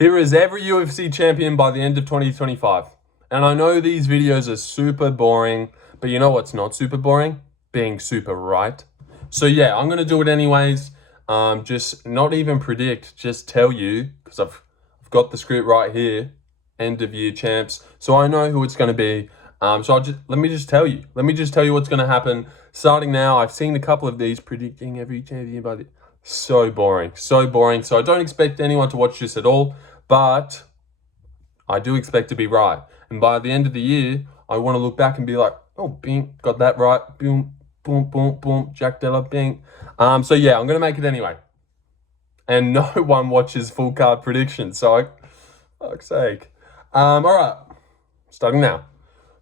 Here is every UFC champion by the end of 2025. And I know these videos are super boring, but you know what's not super boring? Being super right. So yeah, I'm going to do it anyways. Just not even predict, just tell you, because I've got the script right here, end of year champs. So I know who it's going to be. Let me just tell you. Let me just tell you what's going to happen. Starting now, I've seen a couple of these predicting every champion by the... So boring. So boring. So I don't expect anyone to watch this at all. But I do expect to be right. And by the end of the year, I want to look back and be like, oh, bing, got that right. Boom, boom, boom, boom, Jack Della, bing. So yeah, I'm going to make it anyway. And no one watches full card predictions. So, fuck's sake. All right, starting now.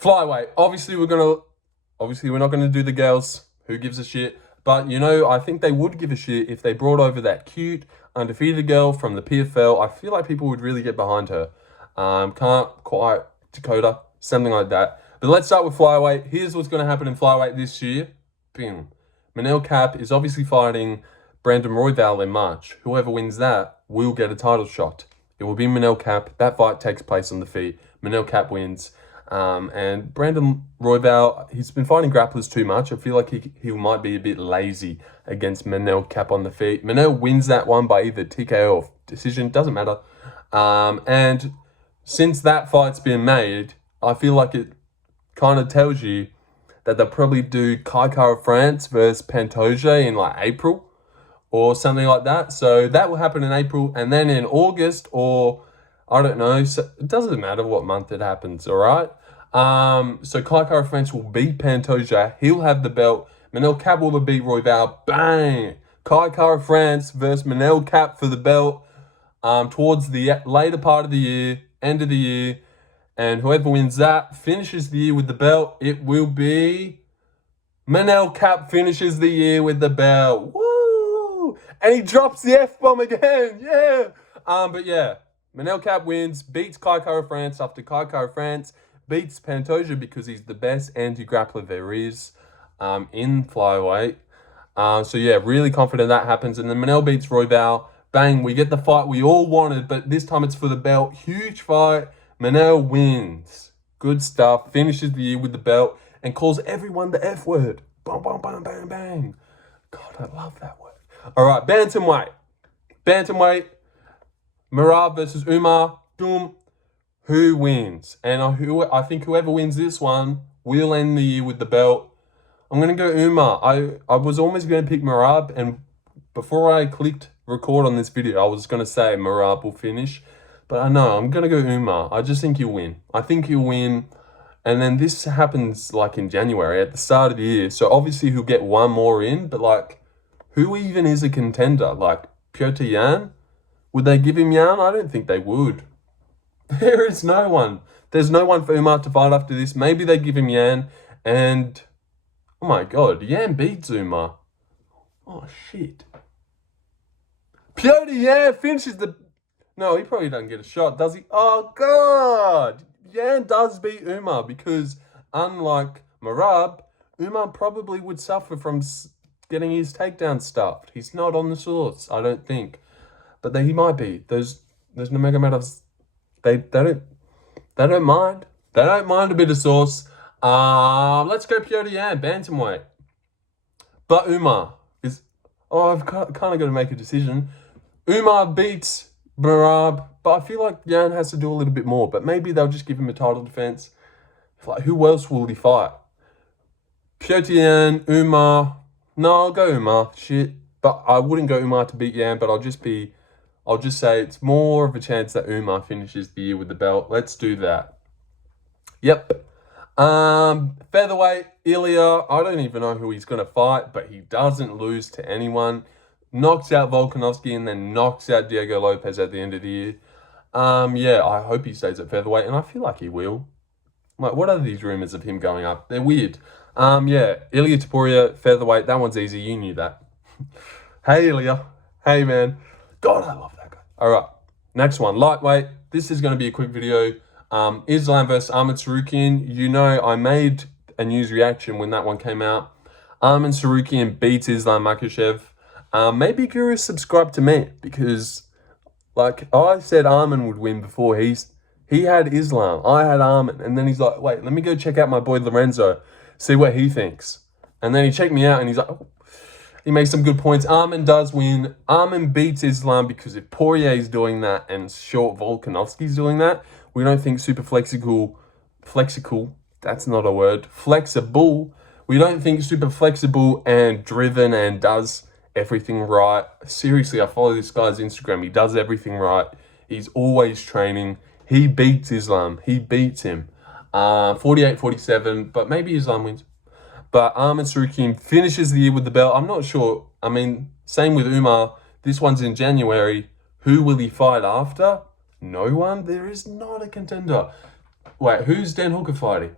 Flyweight. Obviously, we're not going to do the girls. Who gives a shit? But, you know, I think they would give a shit if they brought over that cute, undefeated girl from the PFL. I feel like people would really get behind her. Can't quite Dakota, something like that. But let's start with Flyweight. Here's what's going to happen in Flyweight this year. Bing. Manel Kape is obviously fighting Brandon Royval in March. Whoever wins that will get a title shot. It will be Manel Kape. That fight takes place on the feet. Manel Kape wins. And Brandon Royval, he's been fighting grapplers too much. I feel like he might be a bit lazy against Manel Kape on the feet. Manel wins that one by either TKO or decision, doesn't matter. And since that fight's been made, I feel like it kind of tells you that they'll probably do Kai Kara France versus Pantoja in like April or something like that. So that will happen in April, and then in August, or I don't know, so it doesn't matter what month it happens, all right? So Kai Kara France will beat Pantoja. He'll have the belt. Manel Kape will beat Royval. Bang! Kai Kara France versus Manel Kape for the belt towards the later part of the year, end of the year. And whoever wins that finishes the year with the belt. It will be Manel Kape finishes the year with the belt. Woo! And he drops the F-bomb again. Yeah! But yeah. Manel Kape wins, beats Kai Kara France after Kai Kara France beats Pantoja because he's the best anti-grappler there is in Flyweight. So yeah, really confident that happens. And then Manel beats Royval. Bang, we get the fight we all wanted, but this time it's for the belt. Huge fight. Manel wins. Good stuff. Finishes the year with the belt and calls everyone the F word. Bang, bang, bang, bang, bang. God, I love that word. All right, Bantamweight. Bantamweight. Merab versus Umar. Boom. Who wins? And I think whoever wins this one will end the year with the belt. I'm going to go Umar. I was almost going to pick Merab, and before I clicked record on this video, I was going to say Merab will finish. But I know, I'm going to go Umar. I just think he'll win. I think he'll win. And then this happens like in January at the start of the year. So obviously he'll get one more in. But like, who even is a contender? Like Petr Yan? Would they give him Yan? I don't think they would. There is no one. There's no one for Umar to fight after this. Maybe they give him Yan. And, oh my God, Yan beats Umar. Oh, shit. Petr Yan finishes the... No, he probably doesn't get a shot, does he? Oh, God! Yan does beat Umar because, unlike Merab, Umar probably would suffer from getting his takedown stuffed. He's not on the sauce, I don't think. But he might be. Those Nurmagomedovs, they don't mind. They don't mind a bit of sauce. Let's go Petr Yan, Bantamweight. But Umar is... Oh, I've kind of got to make a decision. Umar beats Merab, but I feel like Yan has to do a little bit more. But maybe they'll just give him a title defense. Like, who else will he fight? Petr Yan, Umar. No, I'll go Umar. Shit. But I wouldn't go Umar to beat Yan, but I'll just say it's more of a chance that Umar finishes the year with the belt. Let's do that. Yep. Featherweight, Ilya. I don't even know who he's going to fight, but he doesn't lose to anyone. Knocks out Volkanovski and then knocks out Diego Lopez at the end of the year. Yeah, I hope he stays at featherweight, and I feel like he will. Like, what are these rumors of him going up? They're weird. Yeah, Ilya Topuria, featherweight. That one's easy. You knew that. Hey, Ilya. Hey, man. God, I love that guy. All right, next one, lightweight. This is going to be a quick video. Islam versus Ahmed Sarukian. You know, I made a news reaction when that one came out. Ahmed Sarukian beats Islam Makhachev. Maybe Guru subscribe to me because Like, I said Armin would win before he had Islam. I had Armin. And then he's like, wait, let me go check out my boy Lorenzo, see what he thinks. And then he checked me out and he's like, oh, he makes some good points. Armin does win. Armin beats Islam because if Poirier's doing that and Short Volkanovski's doing that, we don't think super flexible, that's not a word, flexible. We don't think super flexible and driven and does everything right. Seriously, I follow this guy's Instagram. He does everything right. He's always training. He beats Islam. He beats him. 48-47, but maybe Islam wins. But Armin Tsarukyan finishes the year with the belt. I'm not sure. I mean, same with Umar. This one's in January. Who will he fight after? No one. There is not a contender. Wait, who's Dan Hooker fighting?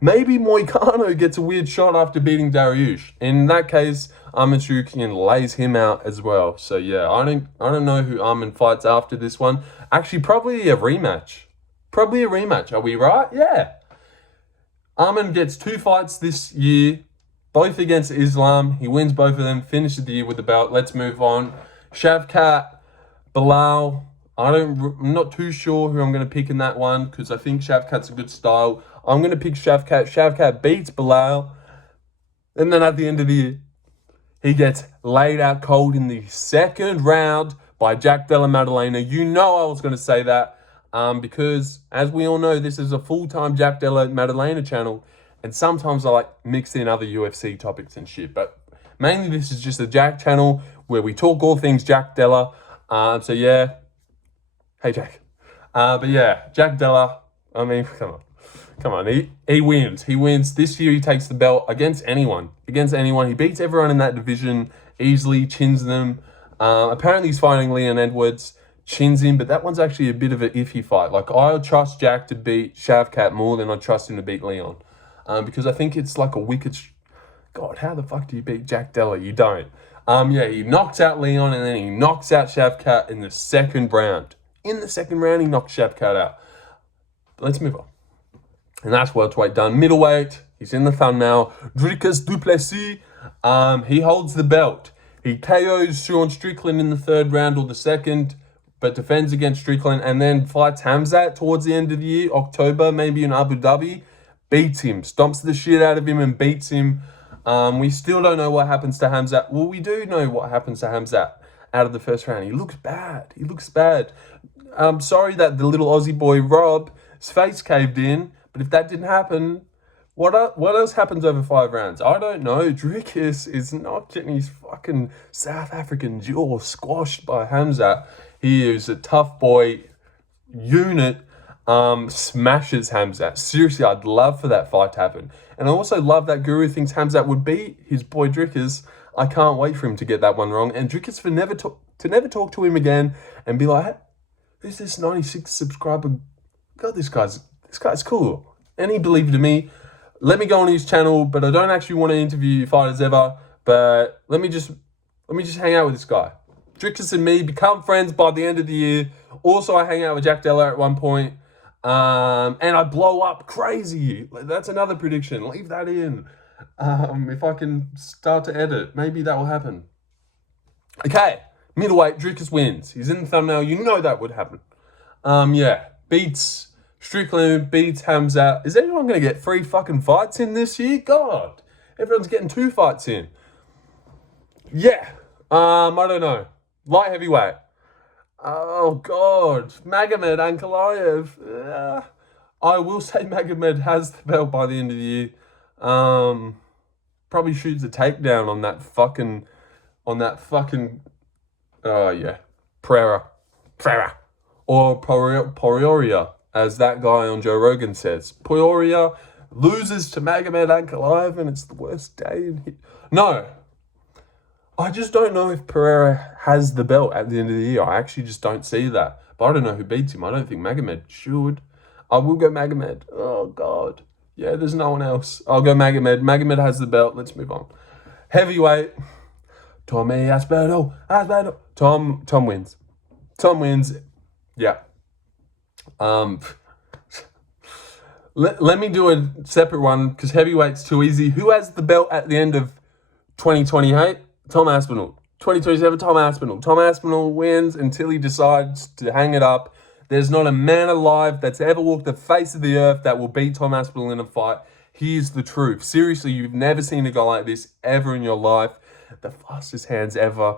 Maybe Moicano gets a weird shot after beating Dariush. In that case, Armin Tsarukyan lays him out as well. So yeah, I don't know who Armin fights after this one. Actually, probably a rematch. Are we right? Yeah. Armin gets 2 fights this year, both against Islam. He wins both of them, finishes the year with the belt. Let's move on. Shavkat, Bilal. I'm not too sure who I'm going to pick in that one because I think Shavkat's a good style. I'm going to pick Shavkat. Shavkat beats Bilal. And then at the end of the year, he gets laid out cold in the second round by Jack Della Maddalena. You know I was going to say that because, as we all know, this is a full-time Jack Della Maddalena channel. And sometimes I like mix in other UFC topics and shit. But mainly this is just a Jack channel where we talk all things Jack Della. So yeah. Hey, Jack. But yeah, Jack Della, I mean, come on. He wins. He wins. This year he takes the belt against anyone. He beats everyone in that division easily, chins them. Apparently he's fighting Leon Edwards, chins him, but that one's actually a bit of an iffy fight. Like, I trust Jack to beat Shavkat more than I trust him to beat Leon. Because I think it's like a wicked... God, how the fuck do you beat Jack Della? You don't. Yeah, he knocks out Leon and then he knocks out Shavkat in the second round. In the second round, he knocks Shavkat out. Let's move on. And that's welterweight done. Middleweight, he's in the thumbnail. Dricus du Plessis, he holds the belt. He KOs Sean Strickland in the third round or the second, but defends against Strickland and then fights Hamzat towards the end of the year, October, maybe in Abu Dhabi. Beats him, stomps the shit out of him and beats him. We still don't know what happens to Hamzat. Well, we do know what happens to Hamzat out of the first round. He looks bad. I'm sorry that the little Aussie boy Rob's face caved in, but if that didn't happen, what else happens over 5 rounds? I don't know. Dricus is not getting his fucking South African jaw squashed by Hamzat. He is a tough boy unit, smashes Hamzat. Seriously, I'd love for that fight to happen. And I also love that Guru thinks Hamzat would beat his boy Dricus. I can't wait for him to get that one wrong. And Dricus for never talk to him again and be like, hey, who's this 96 subscriber? God, this guy's cool. And he believed in me. Let me go on his channel, but I don't actually want to interview fighters ever. But let me just hang out with this guy. Dricus and me become friends by the end of the year. Also, I hang out with Jack Della at one point. And I blow up crazy. That's another prediction. Leave that in. If I can start to edit, maybe that will happen. Okay. Middleweight, Dricus wins. He's in the thumbnail. You know that would happen. Yeah. Beats Strickland, beats Hamzat. Is anyone going to get 3 fucking fights in this year? God. Everyone's getting 2 fights in. Yeah. I don't know. Light heavyweight. Oh, God. Magomed Ankalaev. I will say Magomed has the belt by the end of the year. Probably shoots a takedown on that fucking... yeah. Pereira. Or Poirier, as that guy on Joe Rogan says. Poirier loses to Magomed Ankalaev and it's the worst day in... No. I just don't know if Pereira has the belt at the end of the year. I actually just don't see that. But I don't know who beats him. I don't think Magomed should. I will go Magomed. Oh, God. Yeah, there's no one else. I'll go Magomed. Magomed has the belt. Let's move on. Heavyweight. Tommy Asperdo. Tom wins. Tom wins. Yeah. Let me do a separate one because heavyweight's too easy. Who has the belt at the end of 2028? Tom Aspinall. 2027, Tom Aspinall. Tom Aspinall wins until he decides to hang it up. There's not a man alive that's ever walked the face of the earth that will beat Tom Aspinall in a fight. Here's the truth. Seriously, you've never seen a guy like this ever in your life. The fastest hands ever.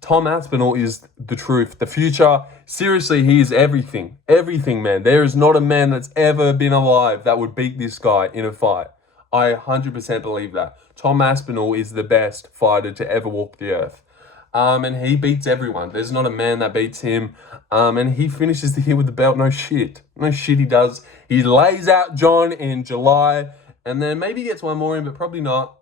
Tom Aspinall is the truth, the future. Seriously, he is everything. Everything, man. There is not a man that's ever been alive that would beat this guy in a fight. I 100% believe that. Tom Aspinall is the best fighter to ever walk the earth. And he beats everyone. There's not a man that beats him. And he finishes the year with the belt. No shit. No shit he does. He lays out John in July. And then maybe gets one more in, but probably not.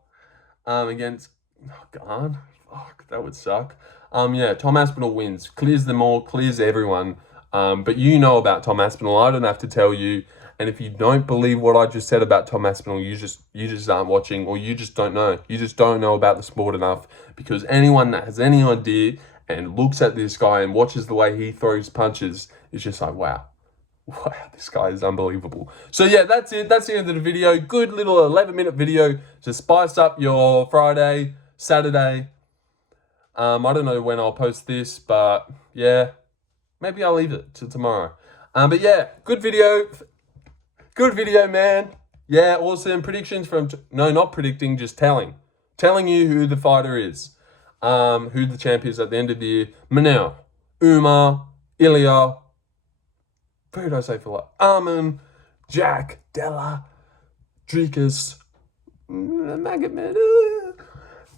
Against... Oh, God. Fuck, that would suck. Yeah, Tom Aspinall wins. Clears them all. Clears everyone. But you know about Tom Aspinall. I don't have to tell you. And if you don't believe what I just said about Tom Aspinall, you just aren't watching, or you just don't know. You just don't know about the sport enough, because anyone that has any idea and looks at this guy and watches the way he throws punches is just like, wow, this guy is unbelievable. So yeah, that's it. That's the end of the video. Good little 11-minute video to spice up your Friday, Saturday. I don't know when I'll post this, but yeah, maybe I'll leave it to tomorrow. But yeah, good video. Good video, man. Yeah, awesome. Predictions from... No, not predicting, just telling. Telling you who the fighter is. Who the champ is at the end of the year. Manel, Umar, Ilya, who did I say for like? Armin, Jack, Della, Drikas, Magomed,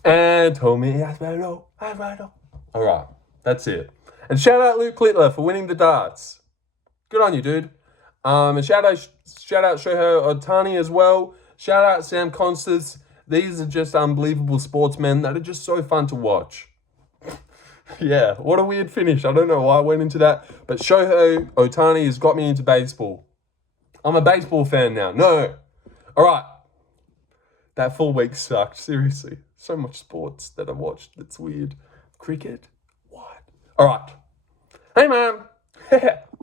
and Tommy Aspinall. All right, that's it. And shout out Luke Littler for winning the darts. Good on you, dude. And shout out Shohei Ohtani as well. Shout out Sam Constance. These are just unbelievable sportsmen that are just so fun to watch. Yeah, what a weird finish. I don't know why I went into that. But Shohei Ohtani has got me into baseball. I'm a baseball fan now. No. All right. That full week sucked. Seriously. So much sports that I watched. That's weird. Cricket? What? All right. Hey, man.